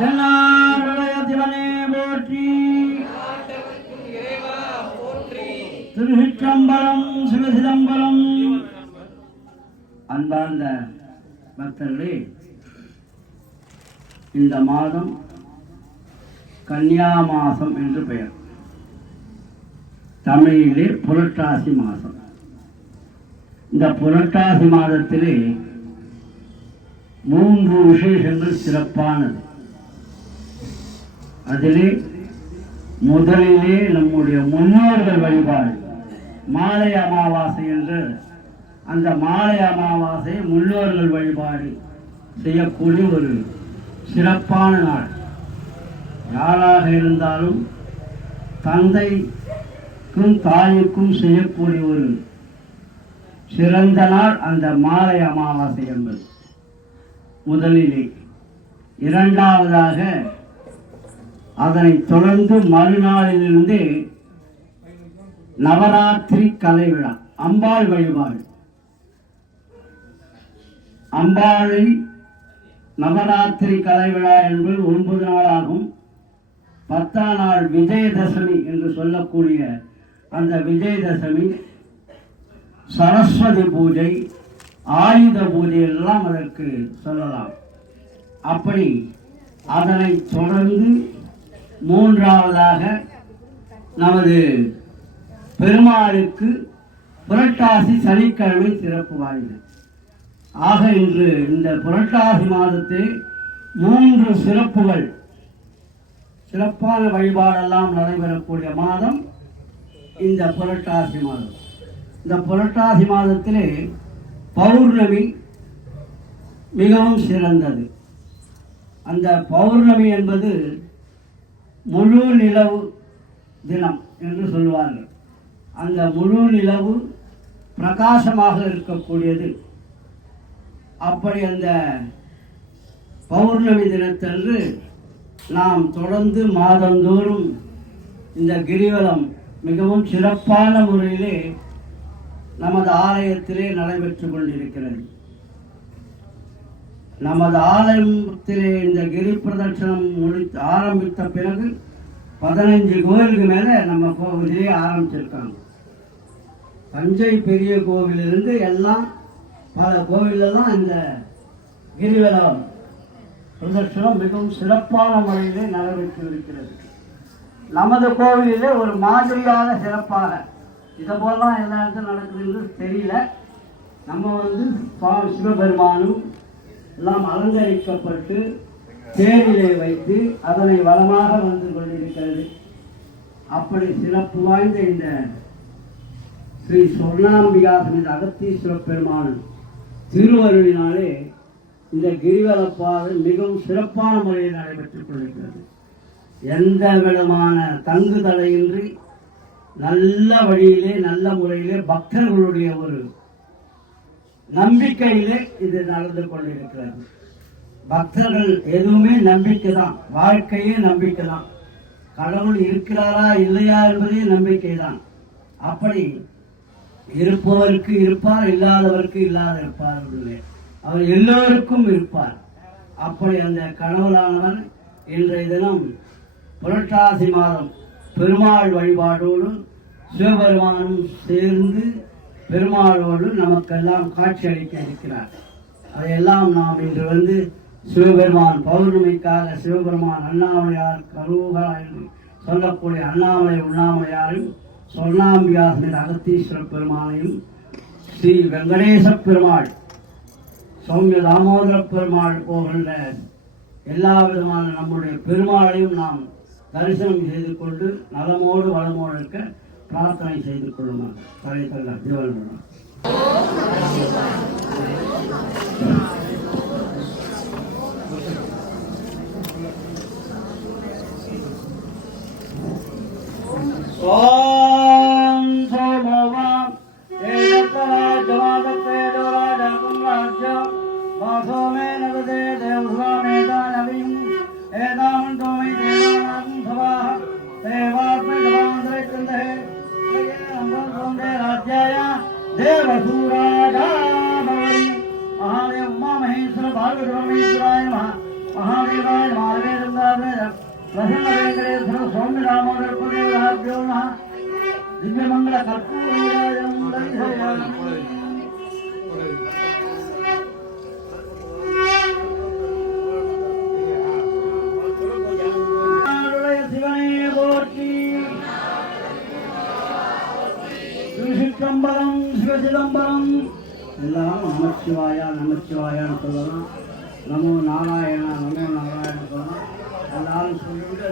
தென்னாடுடைய சிவனே போற்றி. திருச்சிற்றம்பலம் சிவசிதம்பரம். அன்பார்ந்த பக்தர்களே, இந்த மாதம் கன்னியா மாசம் என்று பெயர். தமிழிலே புரட்டாசி மாதம். இந்த புரட்டாசி மாதத்திலே 3 விசேஷங்கள் சிறப்பானது. அதிலே முதலிலே நம்முடைய முன்னோர்கள் வழிபாடு மாலை அமாவாசை என்று, அந்த மாலை அமாவாசை முன்னோர்கள் வழிபாடு செய்யக்கூடிய ஒரு சிறப்பான நாள். யாராக இருந்தாலும் தந்தைக்கும் தாய்க்கும் செய்யக்கூடிய ஒரு சிறந்த நாள் அந்த மாலை அமாவாசை என்பது முதலிலே. இரண்டாவதாக அதனை தொடர்ந்து மறுநாளிலிருந்து நவராத்திரி கலை விழா, அம்பாள் வழிபாடு. அம்பாளை நவராத்திரி கலை விழா என்பது 9 நாளாகும். 10ஆம் நாள் விஜயதசமி என்று சொல்லக்கூடிய அந்த விஜயதசமி, சரஸ்வதி பூஜை, ஆயுத பூஜை எல்லாம் அதற்கு சொல்லலாம். அப்படி அதனை தொடர்ந்து மூன்றாவதாக நமது பெருமாளுக்கு புரட்டாசி சனிக்கிழமை சிறப்பு வாய்ந்தது. ஆக இன்று இந்த புரட்டாசி மாதத்தில் 3 சிறப்புகள், சிறப்பான வழிபாடெல்லாம் நடைபெறக்கூடிய மாதம் இந்த புரட்டாசி மாதம். இந்த புரட்டாசி மாதத்திலே பௌர்ணமி மிகவும் சிறந்தது. அந்த பௌர்ணமி என்பது முழு நிலவு தினம் என்று சொல்வார்கள். அந்த முழு நிலவு பிரகாசமாக இருக்கக்கூடியது. அப்படி அந்த பௌர்ணமி தினத்தன்று நாம் தொடர்ந்து மாதந்தோறும் இந்த கிரிவலம் மிகவும் சிறப்பான முறையிலே நமது ஆலயத்திலே நடைபெற்று கொண்டிருக்கிறது. நமது ஆலயத்திலே இந்த கிரி பிரதட்சணம் ஆரம்பித்த பிறகு 15 கோவிலுக்கு மேலே நம்ம கோவிலே ஆரம்பிச்சிருக்காங்க. தஞ்சை பெரிய கோவிலிருந்து எல்லாம் பல கோவிலெல்லாம் இந்த கிரிவலம் பிரதட்சணம் மிகவும் சிறப்பான முறையிலே நடைபெற்று இருக்கிறது. நமது கோவிலிலே ஒரு மாதிரியாக சிறப்பாக இதை போலாம் எல்லா இடத்துல நடக்குதுன்னு தெரியல. நம்ம சிவபெருமானும் எல்லாம் அலங்கரிக்கப்பட்டு தேரிலே வைத்து அதனை வளமாக வந்து கொண்டிருக்கிறது. அப்படி சிறப்பு வாய்ந்த இந்த ஸ்ரீ சொர்ணாம்பிகா சமேத அகத்தீஸ்வர பெருமான் திருவருளினாலே இந்த கிரிவலப்பாதை மிகவும் சிறப்பான முறையில் நடைபெற்றுக் கொண்டிருக்கிறது. எந்த விதமான தங்குதடையின்றி நல்ல வழியிலே நல்ல முறையிலே பக்தர்களுடைய ஒரு நம்பிக்கையிலே இது நடந்து கொண்டிருக்கிறது. பக்தர்கள் எதுவுமே நம்பிக்கை தான், வாழ்க்கையே நம்பிக்கை தான். கடவுள் இருக்கிறாரா இல்லையா என்பதே நம்பிக்கை தான். அப்படி இருப்பவருக்கு இருப்பார், இல்லாதவருக்கு இல்லாத இருப்பார். அவர் எல்லோருக்கும் இருப்பார். அப்படி அந்த கடவுளானவர் இன்றைய தினம் புரட்டாசி மாதம் பெருமாள் வழிபாடோடு சிவபெருமானும் சேர்ந்து பெருமாளோடு நமக்கெல்லாம் காட்சி அளிக்க இருக்கிறார். அதையெல்லாம் நாம் இன்று வந்து சிவபெருமான் பௌர்ணமிக்காக சிவபெருமான் அண்ணாமலையார் கரூகா என்று சொல்லக்கூடிய அண்ணாமலை உண்ணாமலையாரையும் சொர்ணாம்பிகா சமேத அகத்தீஸ்வர பெருமானையும் ஸ்ரீ வெங்கடேச பெருமாள் சௌமிய தாமோதர பெருமாள் போகின்ற எல்லா விதமான நம்முடைய பெருமாளையும் நாம் தரிசனம் செய்து கொண்டு நலமோடு வளமோடு இருக்க பிரார்த்தனை செய்து கொள்ளுமாறு தலைத்தல்ல ஜீவன். ஓம் சோமோவாம் ஏதராஜவாதத்தே ஜோராஜகும் ராஜ்யம் வாசோமே நவதே தேவஸ்வாமேதானவியும் ஏதாம் தோமை தேவானாகும் சபாஹ தேவாத்மகவாந்திரே राज्याय देवसूराजाभवति महादेव उमा महेश्वर भार्गवमेश्वराय नमः महादेवाय महादेव प्रसन्न वेंकटेश्वर स्वामी दामोदर पुण्यवाभ्यो नमः दिव्यमंगल कर्पूरवीराजं दर्शयामि शिवने मूर्ति சிதம்பரம் சிவசிதம்பரம் எல்லாரும் நமச்சிவாயா நமச்சிவாயான்னு சொல்லலாம். நமோ நாராயணா நமோ நாராயண சொல்லலாம். எல்லாரும் சொல்லிவிட்டு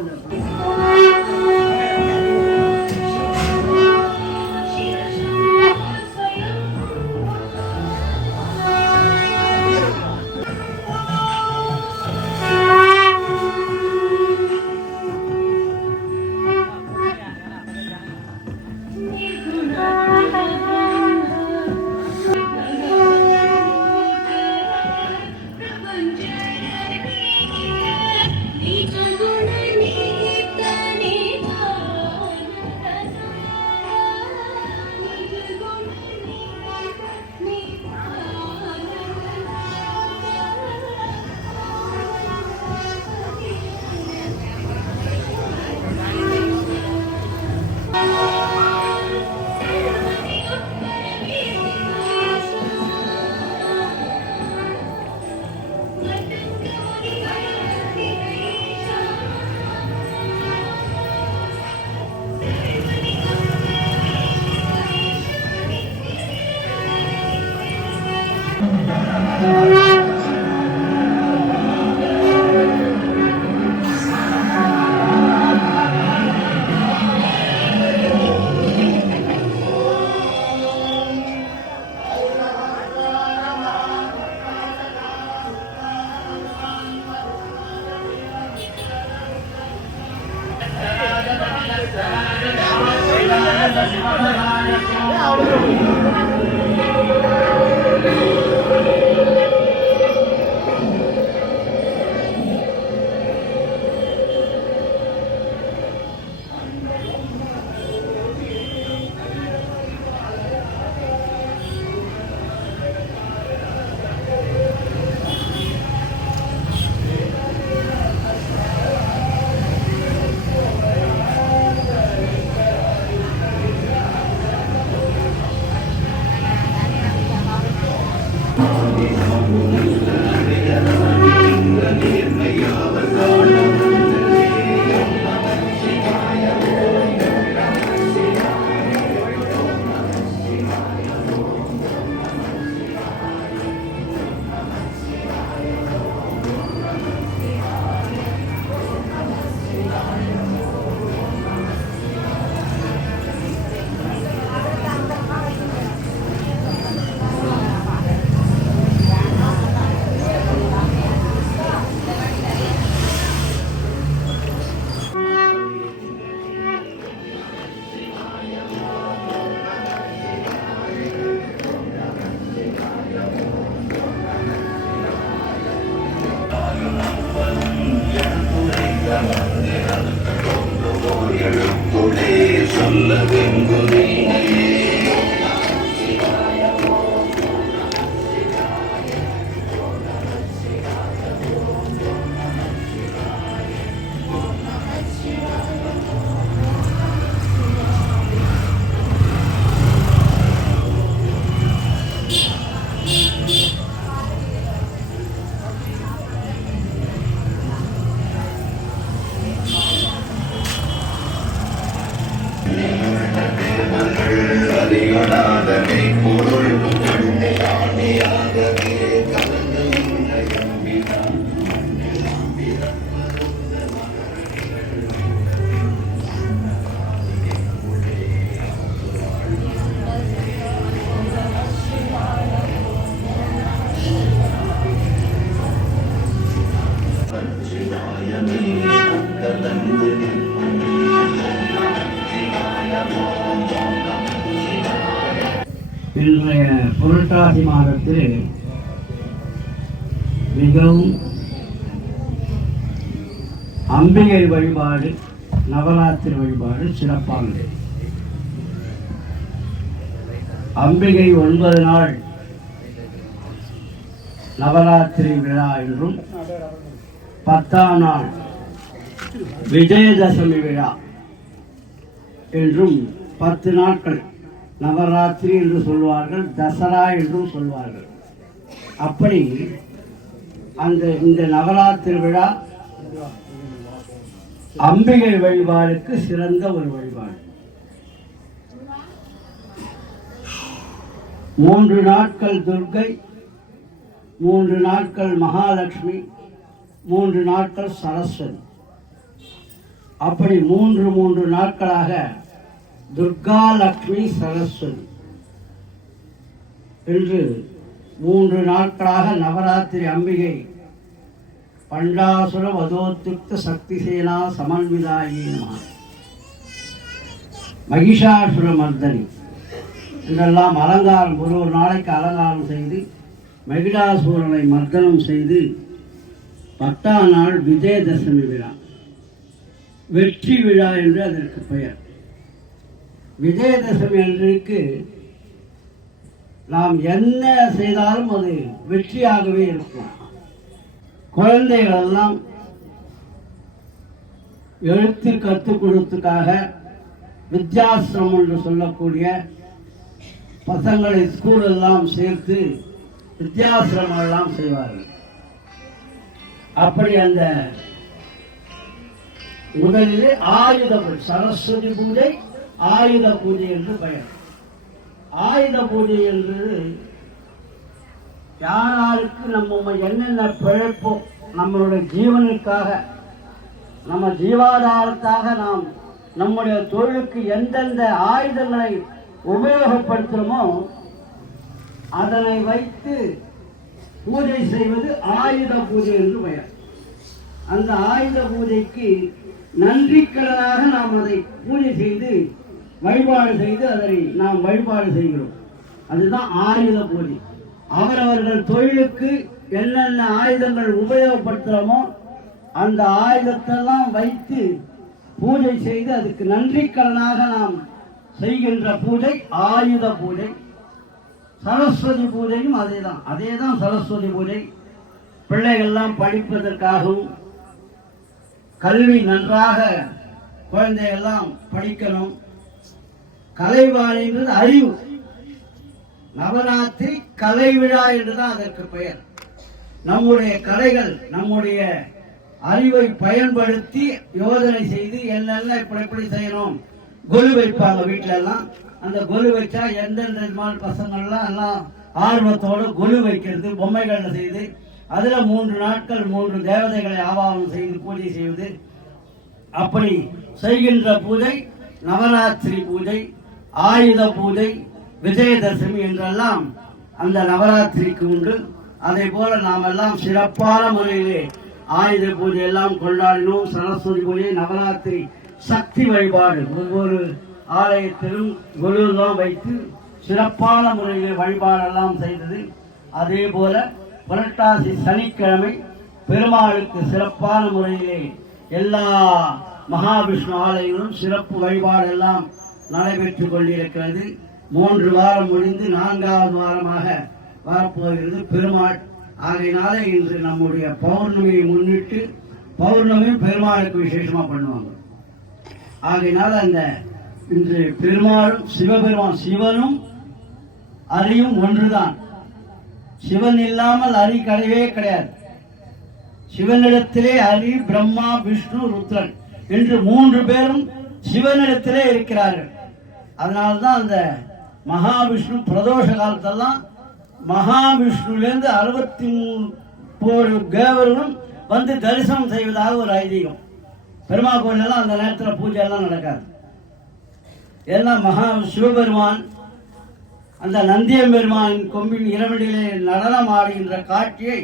இன்றைய புரட்டாசி மாதத்தில் மிகவும் அம்பிகை வழிபாடு நவராத்திரி வழிபாடு சிறப்பானது. அம்பிகை 9 நாள் நவராத்திரி விழா என்றும் 10ஆம் நாள் விஜயதசமி விழா என்றும் 10 நாட்கள் நவராத்திரி என்று சொல்வார்கள், தசரா என்றும் சொல்வார்கள். அப்படி இந்த நவராத்திரி விழா அம்பிகை வழிபாடுக்கு சிறந்த ஒரு வழிபாடு. 3 நாட்கள் துர்க்கை, 3 நாட்கள் மகாலட்சுமி, 3 நாட்கள் சரஸ்வதி. அப்படி 3 நாட்களாக துர்கா, லட்சுமி, சரஸ்வதி என்று 3 நாட்களாக நவராத்திரி அம்பிகை பண்டாசுர வதோத்யுக்த சக்தி சேனா சமன்விதாயி நமः, மகிஷாசுர மர்தனி என்றெல்லாம் அலங்காரம் ஒரு நாளைக்கு அலங்காரம் செய்து மகிஷாசூரனை மர்தனம் செய்து 10ஆம் நாள் விஜயதசமி விழா, வெற்றி விழா என்று அதற்கு பெயர். விஜயதசமி அன்றைக்கு நாம் என்ன செய்தாலும் அது வெற்றியாகவே இருக்கும். குழந்தைகள் எல்லாம் எழுத்து கற்றுக் கொடுத்துக்காக வித்யாசிரமம் என்று சொல்லக்கூடிய பசங்களை ஸ்கூல் எல்லாம் சேர்த்து வித்யாசிரமம் எல்லாம் செய்வார்கள். அப்படி அந்த முதலிலே ஆயுத பூஜை, சரஸ்வதி பூஜை, ஆயுத பூஜை என்று பெயர். ஆயுத பூஜை என்பது யாராருக்கு நம்ம என்னென்ன பிழைப்போ, நம்மளுடைய ஜீவனுக்காக, நம்ம ஜீவாதாரத்தாக நாம் நம்முடைய தொழிலுக்கு எந்தெந்த ஆயுதங்களை உபயோகப்படுத்துகிறோமோ அதனை வைத்து பூஜை செய்வது ஆயுத பூஜை என்று பெயர். அந்த ஆயுத பூஜைக்கு நன்றிக்கடனாக நாம் அதை பூஜை செய்து வழிபாடு செய்து அதனை நாம் வழிபாடு செய்கிறோம். அதுதான் ஆயுத பூஜை. அவரவர்கள் தொழிலுக்கு என்னென்ன ஆயுதங்கள் உபயோகப்படுத்துகிறோமோ அந்த ஆயுதத்தெல்லாம் வைத்து பூஜை செய்து அதுக்கு நன்றிக்கடனாக நாம் செய்கின்ற பூஜை ஆயுத பூஜை. சரஸ்வதி பூஜையும் அதேதான் சரஸ்வதி பூஜை. பிள்ளைகள்லாம் படிப்பதற்காகவும், கல்வி நன்றாக குழந்தைகள்லாம் படிக்கணும். கலைவாணின்றது அறிவு. நவராத்திரி கலை விழா என்றுதான் அதற்கு பெயர். நம்முடைய கலைகள், நம்முடைய அறிவை பயன்படுத்தி யோசனை செய்து என்னென்ன இப்படி செய்யணும். கொலு வைப்பாங்க வீட்டில எல்லாம். அந்த கொலு வச்சா எந்தெந்த பசங்கள்லாம் எல்லாம் ஆர்வத்தோடு கொலு வைக்கிறது, பொம்மைகள் செய்து அதுல 3 நாட்கள் 3 தேவதைகளை ஆவாகனம் செய்து பூஜை செய்வது. அப்படி செய்கின்ற பூஜை நவராத்திரி பூஜை, ஆயுத பூஜை, விஜயதசமி என்றெல்லாம் அந்த நவராத்திரிக்கு உண்டு. அதே போல நாம் எல்லாம் சிறப்பான முறையிலே ஆயுத பூஜை எல்லாம் கொண்டாடினோம். சரஸ்வதி பூஜை, நவராத்திரி சக்தி வழிபாடு, ஒவ்வொரு ஆலயத்திலும் கொலுலாம் வைத்து சிறப்பான முறையிலே வழிபாடெல்லாம் செய்தது. அதே போல புரட்டாசி சனிக்கிழமை பெருமாளுக்கு சிறப்பான முறையிலே எல்லா மகாவிஷ்ணு ஆலயங்களும் சிறப்பு வழிபாடு எல்லாம் நடைபெற்றுக் கொண்டிருக்கிறது. 3 வாரம் முடிந்து 4வது வாரமாக வரப்போகிறது பெருமாள். ஆகையினால இன்று நம்முடைய பௌர்ணமியை முன்னிட்டு, பௌர்ணமி பெருமாளுக்கு விசேஷமா பண்ணுவாங்க. ஆகையினால அந்த இன்று பெருமாளும் சிவபெருமான், சிவனும் அரியும் ஒன்றுதான். சிவன் இல்லாமல் அரி கிடையவே கிடையாது. சிவனிடத்திலே அரி, பிரம்மா, விஷ்ணு, ருத்ரன் என்று 3 பேரும் சிவனிடத்திலே இருக்கிறார்கள். அதனால்தான் அந்த மகாவிஷ்ணு பிரதோஷ காலத்தெல்லாம் மகாவிஷ்ணுலேருந்து 63 தேவர்களும் வந்து தரிசனம் செய்வதாக ஒரு ஐதீகம். பெருமாள் கோயிலெல்லாம் அந்த நேரத்தில் பூஜை எல்லாம் நடக்காது. ஏன்னா சிவபெருமான் அந்த நந்தியம்பெருமான் கொம்பின் இரவடியிலே நடனம் ஆடுகின்ற காட்சியை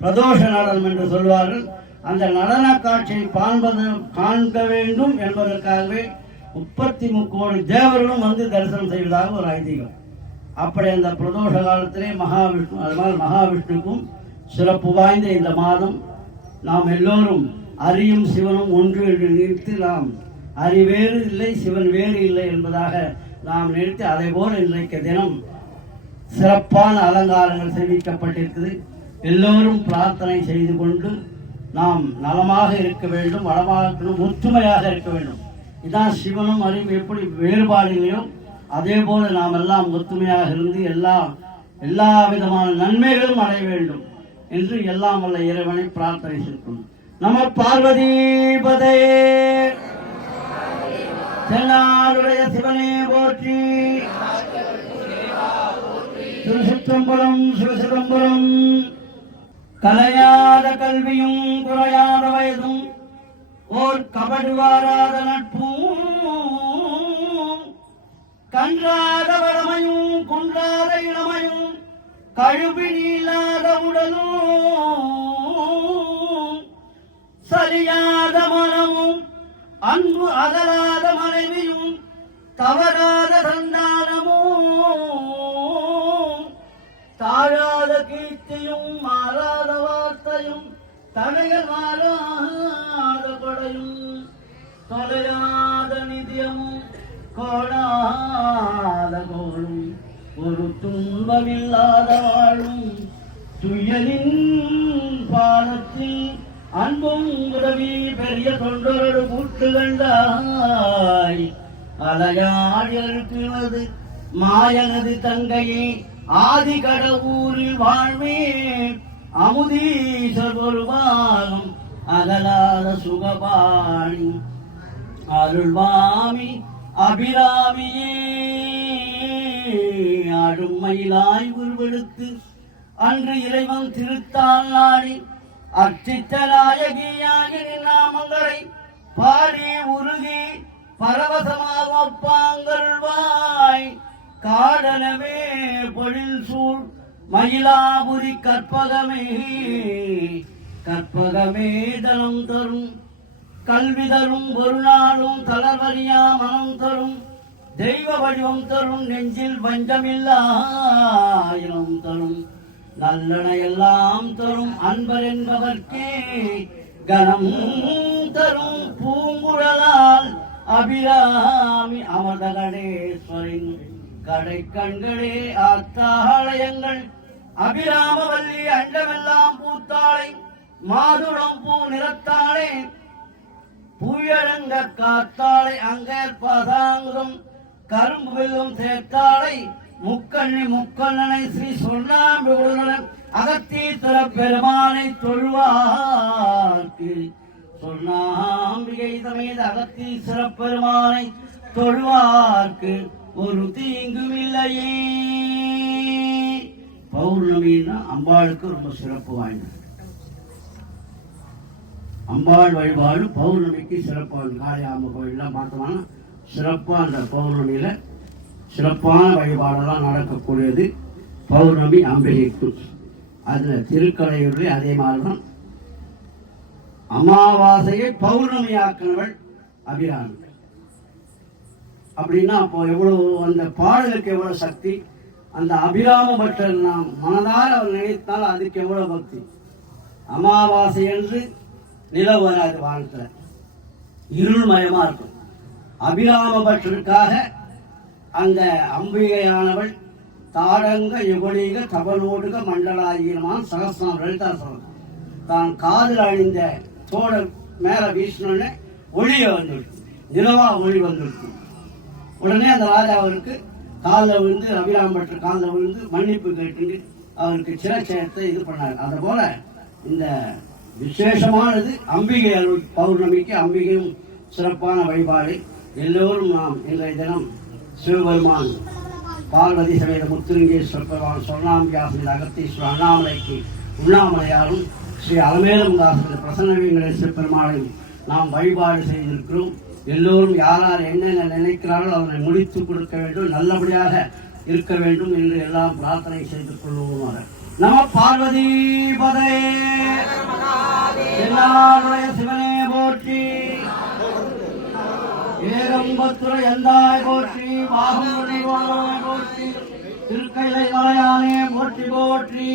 பிரதோஷ நடனம் என்று சொல்வார்கள். அந்த நடன காட்சியை காண்க வேண்டும் என்பதற்காகவே 33 கோடி தேவர்களும் வந்து தரிசனம் செய்வதாக ஒரு ஐதீகம். அப்படி அந்த பிரதோஷ காலத்திலே மகாவிஷ்ணு, அதனால் மகாவிஷ்ணுக்கும் சிறப்பு வாய்ந்த இந்த மாதம் நாம் எல்லோரும் அரியும் சிவனும் ஒன்று என்று நினைத்து, நாம் அரி வேறு இல்லை, சிவன் வேறு இல்லை என்பதாக நாம் நினைத்து, அதே போல இன்றைக்கு தினம் சிறப்பான அலங்காரங்கள் சேமிக்கப்பட்டிருக்குது. எல்லோரும் பிரார்த்தனை செய்து கொண்டு நாம் நலமாக இருக்க வேண்டும், வளமாக இருக்கணும், ஒற்றுமையாக இருக்க வேண்டும். இதான் சிவனும் அறிவும் எப்படி வேறுபாடுகளையோ அதே போல நாம் எல்லாம் ஒற்றுமையாக இருந்து எல்லா விதமான நன்மைகளும் அடைய வேண்டும் என்று எல்லாம் வல்ல இறைவனை பிரார்த்தனை செய்கிறோம். நம பார்வதிபதே. தென்னாடுடைய சிவனே போற்றி. திருச்சிற்றம்பலம் சிவசிதம்பரம். கலையாத கல்வியும் குறையாத வயதும் ஓர் கபடு வாராத நட்பும் கன்றாத வளமையும் குன்றாத இளமையும் கழுவி நீளாத உடலும் சரியாத மனமும் அன்பு அகலாத மனைவியும் தவறாத சந்தானமும் தாழாத கீர்த்தியும் மாறாத வார்த்தையும் தடைகள் மாறாத கொடையும் தொலையாத நிதியமும் கோடாத கோளும் ஒரு துன்பமில்லாத வாழும் துயலின் பாலத்தில் அன்பும் உதவி பெரிய தொண்டரோடு கூட்டு கண்டாய் அலையாடி இருக்கிறது மாயனது தங்கையே ஆதி கடவுரில் வாழ்வே அமுதீசர் ஒரு பாகம் அகலாத சுகபாணி அருள்வாமி அபிராமியே அடுமையிலாய் உருவெடுத்து அன்று இறைவன் திருத்தால் நாடி அர்ச்சித்த நாயகியாகி நாமங்களை பாடி உருகி பரவசமாக பாங்கல்வாய் காடனவே பொழில் சூழ் மயிலாபுரி கற்பகமே கற்பகமே தனம் தரும் கல்வி தரும் ஒரு நாளும் தளர்வறியா மனம் தரும் தெய்வ வடிவம் தரும் நெஞ்சில் வஞ்சமில்லாயிரம் தரும் நல்லன எல்லாம் தரும் அன்பர் என்பவர்க்கே கனம் தரும் பூங்குழலால் அபிராமி அமர்தகடேஸ்வரின் கடை கண்களே ஆத்தாலயங்கள் அபிராமவல்லி அண்டமெல்லாம் பூத்தாளை மாதுளம் பூ நிறத்தாளே புயழங்க காத்தாளை அங்கேற் பாதாங்குதம் கரும்பு வெல்லும் சேர்த்தாளை முக்கண்ணி முக்கண்ணனை ஸ்ரீ சொன்னாம்பிகுடன் அகத்தீத்திர பெருமானை தொழுவார்க்கு சொன்னாம்பிகை சமேத அகத்தீஸ்வர பெருமானை தொழுவார்க்கு ஒரு தீங்கும் இல்லையே. பௌர்ணமின்னா அம்பாளுக்கு ரொம்ப சிறப்பு வாய்ந்தது. அம்பாள் வழிபாடு பௌர்ணமிக்கு சிறப்பான காளியாம்பு கோயிலெலாம் பார்த்தோம்னா சிறப்பாக அந்த பௌர்ணமியில் சிறப்பான வழிபாடெல்லாம் நடக்கக்கூடியது பௌர்ணமி அம்பிகைக்கு. அதில் திருக்கலையூரில் அதே மாதிரி தான் அமாவாசையை பௌர்ணமி ஆக்கினவள் அபிராமி. அப்படின்னா அப்போ எவ்வளவு அந்த பாடலுக்கு எவ்வளவு சக்தி, அந்த அபிராம பட்டர் நாம் மனதார அவர் நினைத்தால் அதுக்கு எவ்வளவு பக்தி. அமாவாசை என்று நிலவு வராது, வானத்துல இருள்மயமா இருக்கும். அபிராம பட்டருக்காக அந்த அம்பிகையானவள் தாடங்க யுகலீக தபலோடுக மண்டலாயிரமான சகசிரம் லலிதாசனம் தான் காதில் அணிந்த தோட மேல வீசினோடனே ஒளிய வந்துருக்கு, நிலவா ஒளி வந்துருக்கு. உடனே அந்த ராஜா அவருக்கு காலில் விழுந்து அபிராம பட்டர் காலில் விழுந்து மன்னிப்பு கேட்டு அவருக்கு சிரச்சயத்தை இது பண்ணார். அது போல இந்த விசேஷமானது அம்பிகை அருள் பௌர்ணமிக்கு அம்பிகையும் சிறப்பான வழிபாடு. எல்லோரும் நாம் இன்றைய தினம் சிவபெருமான் பார்வதி சமேத முத்துலிங்கேஸ்வர பெருமான் சொர்ணாம்பிகாசமேத அகத்தீஸ்வரர் அண்ணாமலைக்கு உண்ணாமலையாரும் ஸ்ரீ அலமேலமுகாசமேத பிரசன்னவேங்கடேஸ்வர பெருமாளையும் நாம் வழிபாடு செய்திருக்கிறோம். எல்லோரும் யாரால் என்னென்ன நினைக்கிறார்களோ அவனை முடித்து கொடுக்க வேண்டும், நல்லபடியாக இருக்க வேண்டும் என்று எல்லாம் பிரார்த்தனை செய்து கொள்வோமாக. நம பார்வதி பதே. தென்னாடுடைய சிவனே போற்றி. ஏகம்பத்துரை எந்தாய் போற்றி. பாகம் நிர்வாணாய் போற்றி. திருக்கைலை மலையானே போற்றி போற்றி.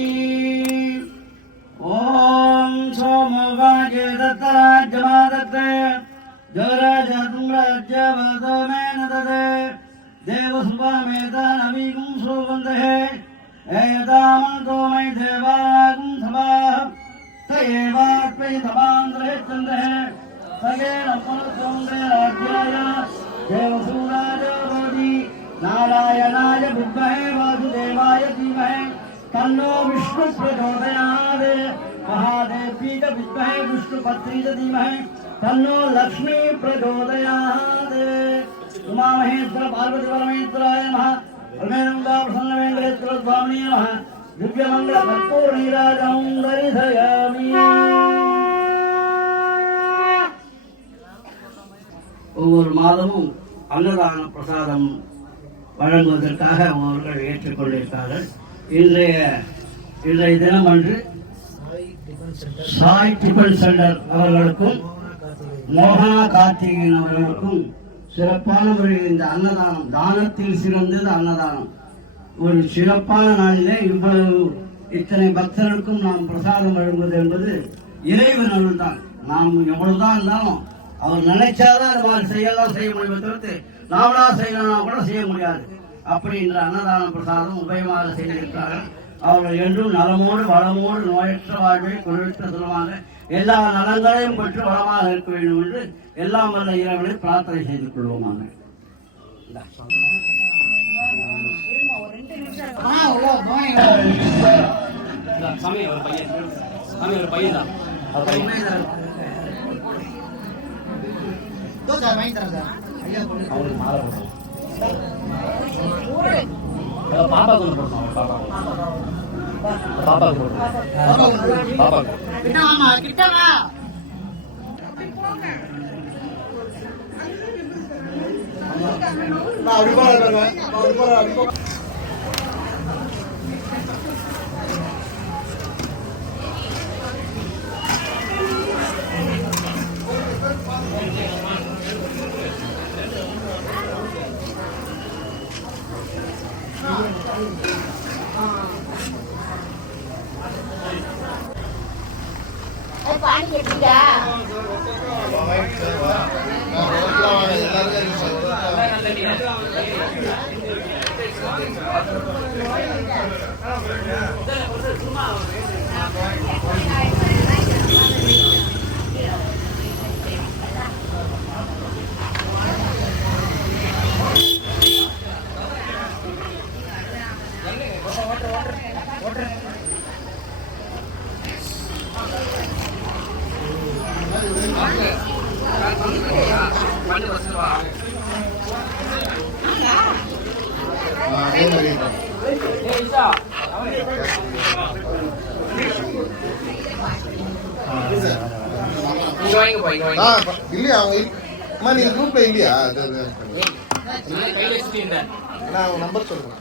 ஓம் சோமவாகே தத்தராஜ்யமாதத்தே ஜராஜதும்ராஜ்யவதமேனததே தேவசுபாமேதானவீகும் சோவந்தஹே ஏதாமந்தோமை தேவாகும் சபாஹ तयेवात्मै समान्द्रे चन्द्रः सगेन पुनः राज्याय देवसूराय बोधि नारायणाय विद्महे वासुदेवाय धीमहि तन्नो विष्णु प्रचोदयात् महादेवी च विद्महे विष्णुपत्नी च धीमहि तन्नो लक्ष्मी प्रचोदयात् उमा महेश्वर पार्वती परमेश्वराय नमः परमेश्वरा प्रसन्न वेंकटेश्वर स्वामी नमः दिव्यमंगल कर्पूर नीराजं दर्शयामि। ஒவ்வொரு மாதமும் அன்னதான பிரசாதம் வழங்குவதற்காக அவர்கள் ஏற்றுக்கொண்டிருக்கிறார்கள். இன்றைய தினம் அன்று சாய் டிஃபன் சென்டர் அவர்களுக்கும் மோகனா கார்த்திகேயன் அவர்களுக்கும் சிறப்பான முறையில் இந்த அன்னதானம், தானத்தில் சிறந்தது அன்னதானம். ஒரு சிறப்பான நாளிலே இவ்வளவு இத்தனை பக்தர்களுக்கும் நாம் பிரசாதம் வழங்குவது என்பது இறைவன் அருள் தான். நாம் எவ்வளவுதான் இருந்தாலும் அவர் நினைச்சாதான் அது மாதிரி செய்யலாம், செய்ய முடியும் தவிர்த்து நாமளா செய்யலாம் கூட செய்ய முடியாது. அப்படி இந்த அன்னதான பிரசாதம் உபயமாக செய்திருக்கிறார்கள். அவர்கள் என்றும் நலமோடு வளமோடு நோயற்ற வாழ்வை குறைத்த செல்வாங்க எல்லா நலங்களையும் பெற்று வளமாக இருக்க வேண்டும் என்று எல்லாம் வல்ல இறைவனை பிரார்த்தனை செய்து கொள்வோமாக. பாணி எப்படியா இல்லையா நீ குரூப்ல இல்லையா? நான் நம்பர் சொல்றேன்.